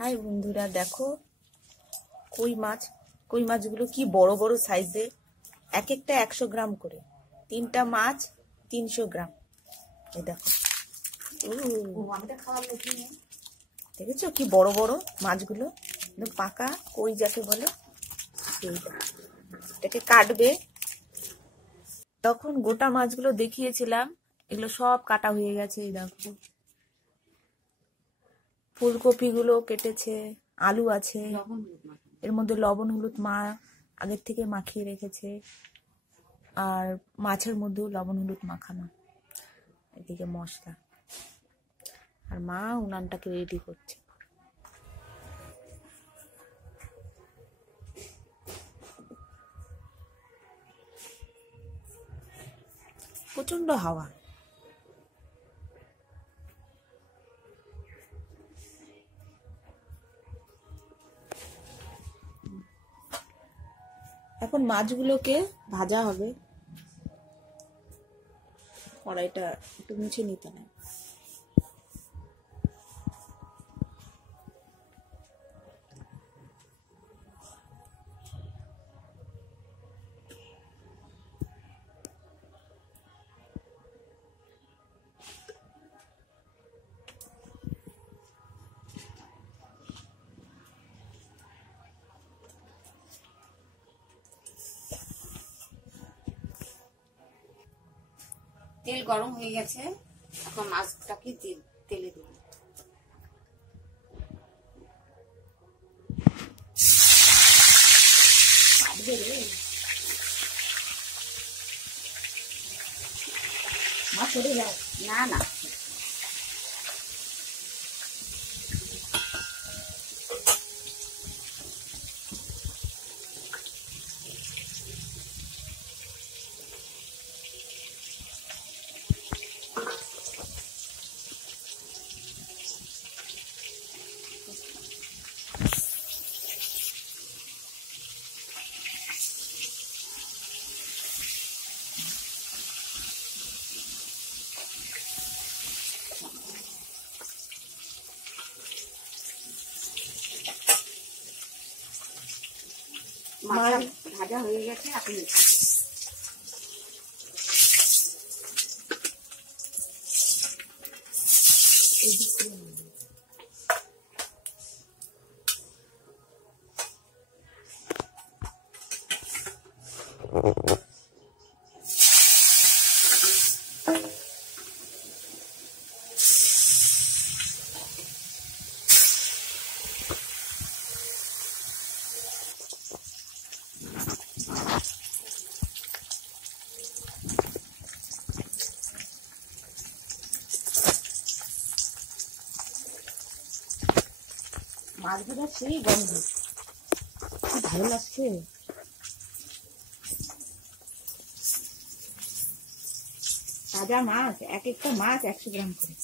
High বন্ধুরা, দেখো কই মাছ। কই মাছগুলো কি বড় বড় সাইজের, এক একটা 100 গ্রাম করে। 3টা মাছ 300 গ্রাম। এই দেখো, দেখেছো কি বড় বড় মাছগুলো, পাকা কই যাকে বলে। এইটা এটাকে কাটবে। তখন গোটা মাছগুলো দেখিয়েছিলাম, এগুলো সব কাটা হয়ে গেছে। এই দেখো, ফুলকপি গুলো কেটেছে, আলু আছে, এর মধ্যে লবণ হলুদ মা আগের থেকে মাখিয়ে রেখেছে, আর মাছের মধ্যেও লবণ হলুদ মাখানো। এদিকে মশলা, আর মা উনানটাকে রেডি করছে। প্রচন্ড হাওয়া। এখন মাছগুলোকে ভাজা হবে। কড়াইটা একটু মুছে নিতে নেয়। তেল গরম হয়ে গেছে, এখন মাছটাকে তেলে দেব। মাছ চলে যায় না না, মাছ ভাজা হয়ে গেছে। এখন মাছ ভাজা সেই গন্ধ, কি ভালো লাগছে। তাজা মাছ, এক একটা মাছ 100 গ্রাম করে।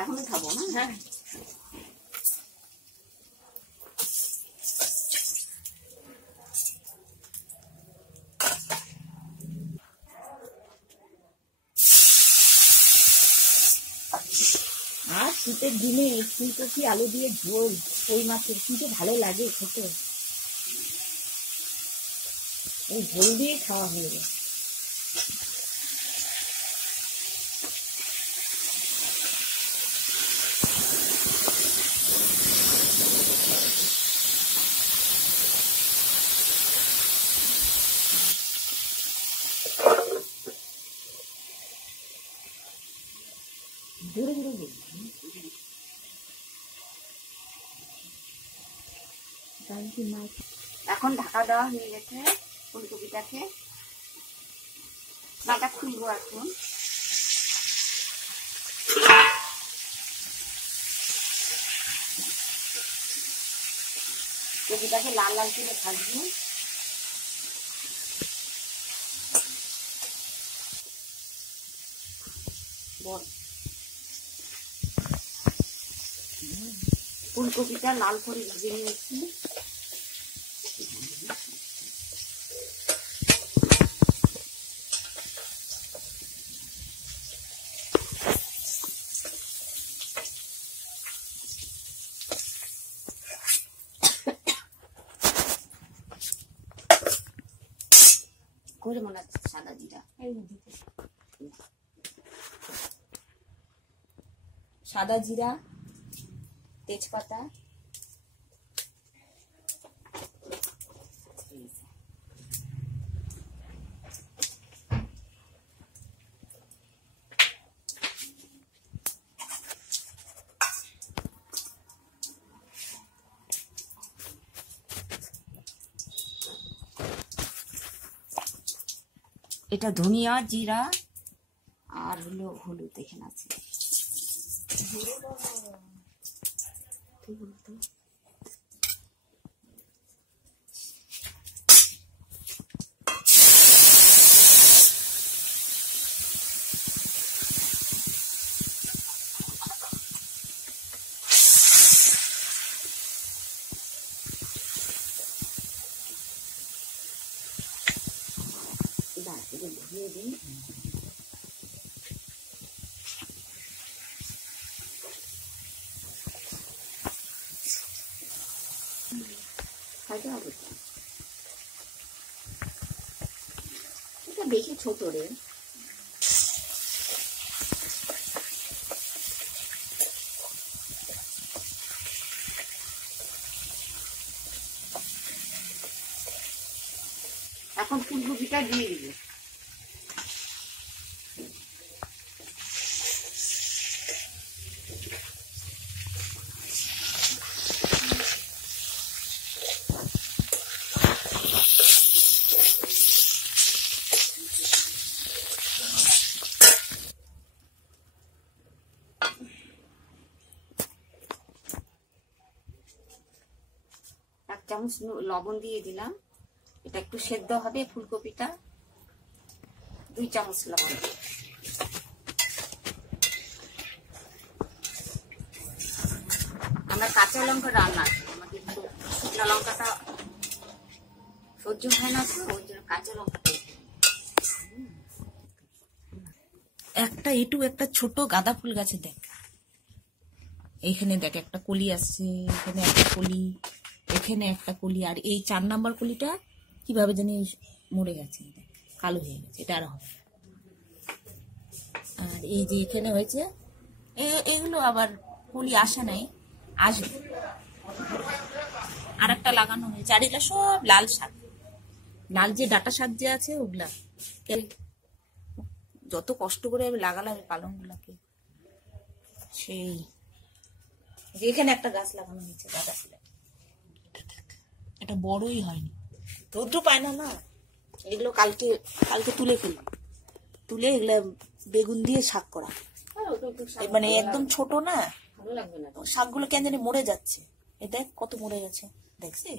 এখনই খাবো না। হ্যাঁ, আর শীতের দিনে ফুলকপি আলু দিয়ে ঝোল কই মাছের কি যে ভালো লাগে খেতে। এই ঝোল দিয়ে খাওয়া হয়ে যায়। ধরে ধরে এখন ঢাকা দেওয়া হয়ে গেছে ফুলকপিটাকে। ডাটা খুলবো এখন। কপিটাকে লাল লাল করে ভাজবো। বল ফুলকপিটা লাল করে ভেজে নিয়েছি। করে মনে হচ্ছে সাদা জিরা, সাদা জিরা, তেজপাতা, এটা ধনিয়া, জিরা আর হলো হলুদ এখানে আছে। দিয়ে দিই। এটা বেশি ছোট রে। এখন ফুলকপিটা দিয়ে দিব। চামচ লবণ দিয়ে দিলাম। এটা একটু সেদ্ধ হবে ফুলকপিটা। 2 চামচ লবণ। আমরা কাঁচা লঙ্কা রান্না করি, আমাদের শুকনো লঙ্কাটা সহ্য হয় না, তো ওই জন্য কাঁচা লঙ্কাটা। একটা একটা ছোট গাঁদা ফুল গাছে দেখ, এইখানে দেখ একটা কলি আসছে, এখানে একটা কলি, এখানে একটা কলি, আর এই 4 নাম্বার কলিটা কিভাবে জানি মরে গেছে, কালো হয়ে গেছে, এটা আর হবে। আর এই যে এখানে হয়েছে, এগুলো আবার কলি আসা নাই, আসবে। আর একটা লাগানো হয়েছে, আর এগুলা সব লাল শাক, লাল যে ডাটা শাক যে আছে ওগুলা। যত কষ্ট করে আমি লাগালাম এই পালং গুলাকে, সেই এখানে একটা গাছ লাগানো হয়েছে গাঁদা ফুলের, এটা বড়ই হয়নি, রৌদ্র পায় না না। এগুলো কালকে তুলে ফেলবো, তুলে এগুলা বেগুন দিয়ে শাক করা, মানে একদম ছোট না, শাকগুলো কেন জানি মরে যাচ্ছে। এ দেখ কত মরে গেছে, দেখছি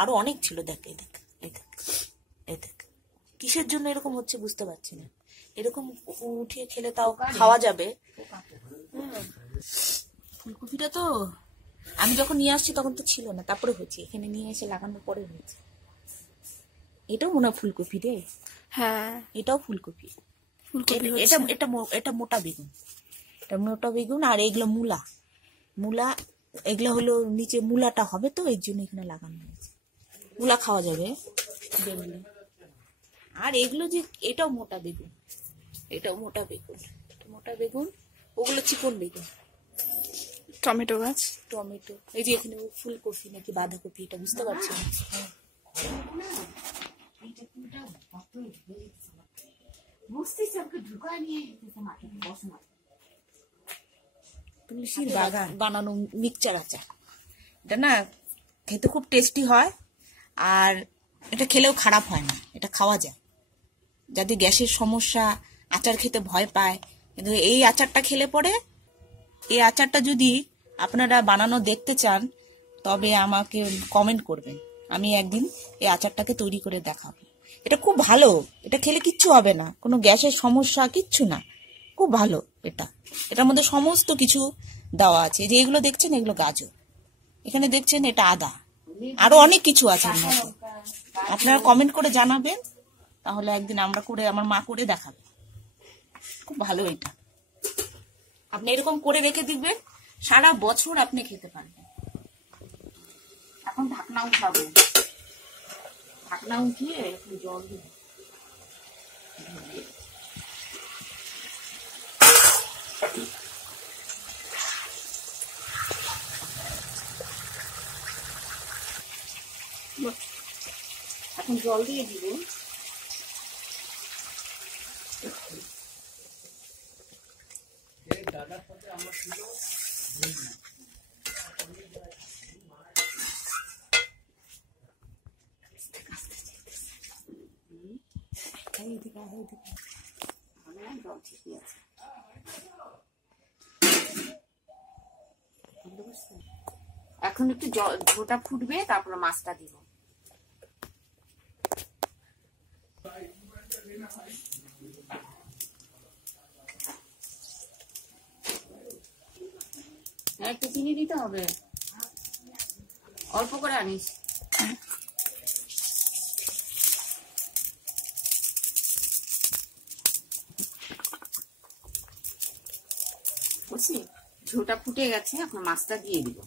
আরো অনেক ছিল, দেখ এই দেখ এই দেখ এই দেখ। কিসের জন্য এরকম হচ্ছে বুঝতে পারছি না। এরকম উঠিয়ে খেলে তাও খাওয়া যাবে। ফুলকপিটা তো আমি যখন নিয়ে আসছি তখন তো ছিল না, তারপরে হয়েছে, এখানে নিয়ে এসে লাগানোর পরে হয়েছে। এটাও মনে হয় ফুলকপি রে। হ্যাঁ, এটাও ফুলকপি। এটা মোটা বেগুন, এটা মোটা বেগুন। আর এগুলো মূলা এগুলো হলো নিচে মূলাটা হবে, তো এর জন্য এখানে লাগানো হয়েছে। মূলা খাওয়া যাবে বেগুন। আর এগুলো যে এটাও মোটা বেগুন, এটাও মোটা বেগুন, মোটা বেগুন। ওগুলো চিকন বেগুন। টমেটো গাছ, টমেটো, এই যে এখানে ফুলকপি নাকি বাঁধাকপি এটা বুঝতে পারছি না। তুলসীর বাগান বানানো মিক্সচার আচার, এটা না খেতে খুব টেস্টি হয়, আর এটা খেলেও খারাপ হয় না, এটা খাওয়া যায়। যাদের গ্যাসের সমস্যা, আচার খেতে ভয় পায়, কিন্তু এই আচারটা খেলে পরে, এই আচারটা যদি আপনারা বানানো দেখতে চান তবে আমাকে কমেন্ট করবেন, আমি একদিন এই আচারটাকে তৈরি করে দেখাবো। এটা খুব ভালো, এটা খেলে কিচ্ছু হবে না, কোনো গ্যাসের সমস্যা কিচ্ছু না, খুব ভালো। এটার মধ্যে সমস্ত কিছু দেওয়া আছে। যে এগুলো দেখছেন এগুলো গাজর, এখানে দেখছেন এটা আদা, আরো অনেক কিছু আছে এর মধ্যে। আপনারা কমেন্ট করে জানাবেন, তাহলে একদিন আমরা করে, আমার মা করে দেখাবে, খুব ভালো। এটা আপনি এরকম করে রেখে দিবেন, সারা বছর আপনি খেতে পারবেন। এখন ঢাকনা উঠাবো, ঢাকনা উঠিয়ে একটু জল দিব। এখন জল দিয়ে দিব। জল ঠিকই আছে। এখন একটু ঝোলটা ফুটবে, তারপরে মাছটা দিব। একটু চিনি দিতে হবে, অল্প করে আনিস। বুঝছি, ঝোলটা ফুটে গেছে, এখন মাছটা দিয়ে দিব।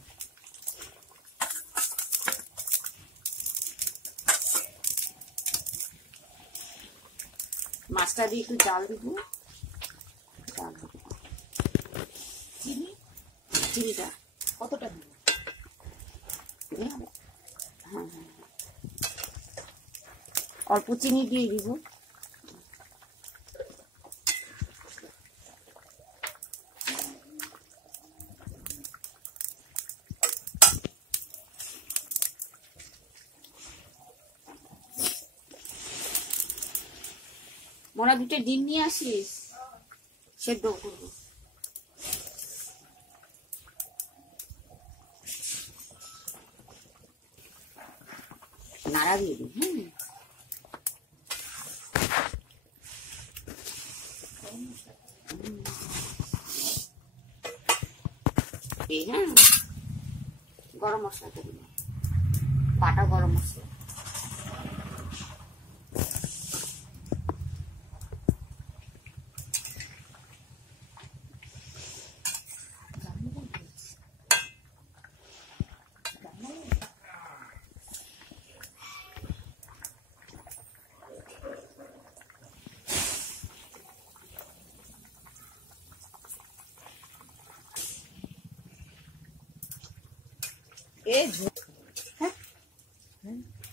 মাছটা দিয়ে একটু জাল দিব। চিনিটা কতটা দিব? হ্যাঁ, অল্প চিনি দিয়ে দিব। মোরা 2টা ডিম নিয়ে আসিস, সেদ্ধ করবো। নাড়া দিয়ে দিই। হ্যাঁ, গরম মশলাটা দিব, বাটা গরম মশলা।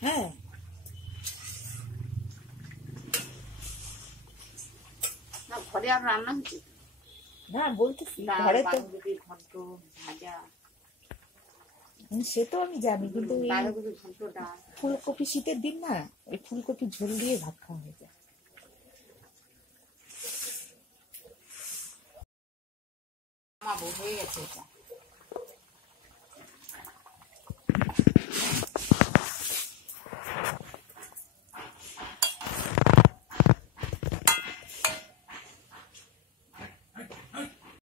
হ্যাঁ, ঘরে আর রান্না হচ্ছে না বলতেছি, ঘরে তো ঘন্ট ভাজা, সে তো আমি জানি, কিন্তু ঘন্টটা ফুলকপি শীতের দিন না, ওই ফুলকপি ঝোল দিয়ে ভাত খাওয়া হয়ে যায়। হয়ে গেছে এটা।